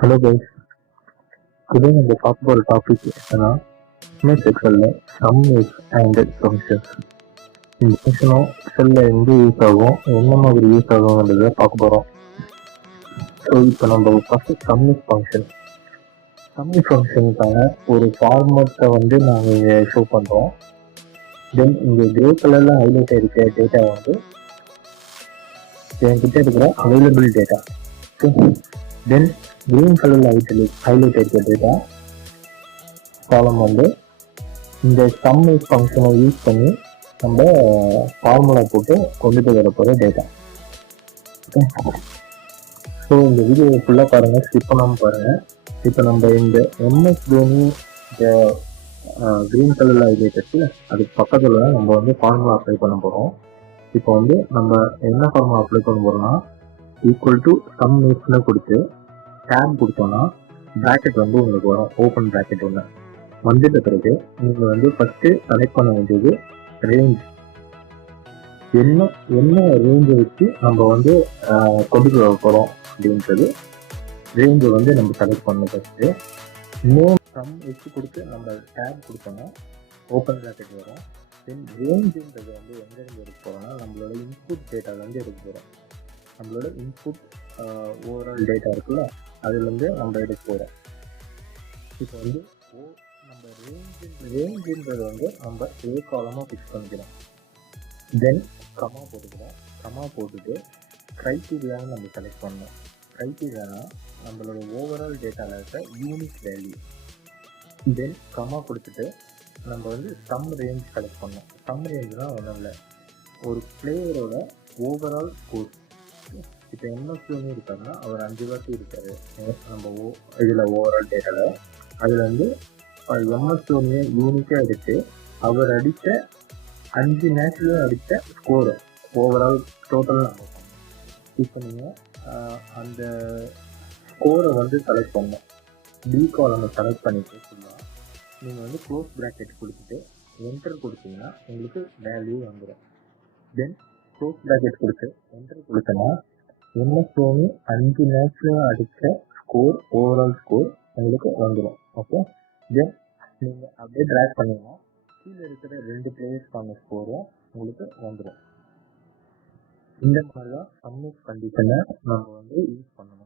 Hello guys, today நம்ம பார்க்க போகிற டாபிக் என்னன்னா எம்எஸ் எக்ஸல்ல சம் இஃப் அண்ட் ஃபங்க்ஷன்ஸ். இந்த ஃபங்க்ஷனும் எக்ஸல்ல எங்கே யூஸ் ஆகும், என்ன மாதிரி யூஸ் ஆகும்ன்றதை பார்க்க போகிறோம். ஸோ இப்போ நம்ம ஃபஸ்ட்டு சம் இஃப் ஃபங்க்ஷனுக்கான ஒரு ஃபார்மேட்டை வந்து நாங்கள் இங்கே ஷோ பண்ணுறோம். தென் இங்கே கிரே கலரில் ஹைலைட் இருக்கிற டேட்டா வந்து என்கிட்ட இருக்கிற அவைலபிள் டேட்டா. தென் கிரீன் கலரில் ஹைலைட் இருக்கிற டேட்டா காலம் வந்து இந்த சம் இஃப் ஃபங்க்ஷனை யூஸ் பண்ணி நம்ம ஃபார்முலா போட்டு கொண்டுட்டு வர போகிற டேட்டா. ஸோ இந்த வீடியோ ஃபுல்லாக பாருங்கள், ஸ்கிப் பண்ணாமல் பாருங்கள். இப்போ நம்ம இந்த எம்எஸ் தோனி இந்த க்ரீன் கலரில் ஹைலைட் இருக்கு, அதுக்கு பக்கத்தில் தான் நம்ம வந்து ஃபார்முலா அப்ளை பண்ண போகிறோம். இப்போ வந்து நம்ம என்ன ஃபார்முலா அப்ளை பண்ண போகிறோம்னா ஈக்குவல் டு சம் இஃப்னு கொடுத்து டேப் கொடுத்தோம்னா ப்ராக்கெட் வந்து உங்களுக்கு வரும், ஓப்பன் ப்ராக்கெட் ஒன்று வந்துட்ட பிறகு நீங்கள் வந்து ஃபஸ்ட்டு செலக்ட் பண்ண வேண்டியது ரேஞ்ச். என்ன ரேஞ்சை வச்சு நம்ம வந்து கொண்டு போகிறோம் அப்படின்றது ரேஞ்சை வந்து நம்ம செலக்ட் பண்ணணும். ஃபஸ்ட்டு நேம் சம் வச்சு கொடுத்து நம்ம டேப் கொடுத்தோம்னா ஓப்பன் ப்ராக்கெட் வரும். தென் ரேஞ்சுன்றது வந்து எங்கேருந்து எடுக்க போகிறோம்னா நம்மளோட இன்புட் டேட்டாலேருந்து எடுக்க போகிறோம். நம்மளோட இன்புட் ஓவரால் டேட்டா இருக்குல்ல, அதுலேருந்து நம்ம எடுக்க போகிறோம். இப்போ வந்து நம்ம ரேஞ்சுன்றது வந்து நம்ம ஏ காலமாக ஃபிக்ஸ் பண்ணிக்கிறோம். தென் கமா போட்டுக்கிறோம். கமா போட்டுட்டு க்ரைட்டீரியாவை நம்ம செலக்ட் பண்ணோம். க்ரைட்டீரியானா நம்மளோட ஓவரால் டேட்டாவில் இருக்க யூனிக் வேல்யூ. தென் கமா கொடுத்துட்டு நம்ம வந்து சம் ரேஞ்ச் செலக்ட் பண்ணோம். சம் ரேஞ்சுனால் ஒன்றும் இல்லை, ஒரு பிளேயரோட ஓவரால் ஸ்கோர். இப்போ எம்எஸ் தோனி இருக்காருன்னா அவர் 5 வாட்டி இருக்காரு நம்ம இதில் ஓவரால் டேட்டாவில். அதில் வந்து எம்எஸ் தோனியை யூனிக்காக எடுத்து அவர் அடித்த 5 மேட்ச்லையும் அடித்த ஸ்கோரு ஓவரால் டோட்டல் நம்ம பண்ணோம். இப்போ நீங்கள் அந்த ஸ்கோரை வந்து செலக்ட் பண்ணோம். பி காலமை செலக்ட் பண்ணிட்டு ஃபுல்லாக நீங்கள் வந்து க்ளோஸ் ப்ராக்கெட் கொடுத்துட்டு என்டர் கொடுத்தீங்கன்னா உங்களுக்கு வேல்யூ வந்துடும். தென் க்ளோஸ் ப்ராக்கெட் கொடுத்து என்டர் கொடுத்தோன்னா எம்எஸ் தோனி 5 மேட்ச்லையும் அடித்த ஸ்கோர் ஓவரால் ஸ்கோர் உங்களுக்கு வந்துடும். ஓகே, தென் நீங்கள் அப்படியே ட்ராக் பண்ணிங்கன்னா கீழே இருக்கிற 2 பிளேயர்ஸ்க்கான ஸ்கோரும் உங்களுக்கு வந்துடும். இந்த மாதிரி தான் சம் இஃப் கண்டிஷனை நம்ம வந்து யூஸ் பண்ணணும்.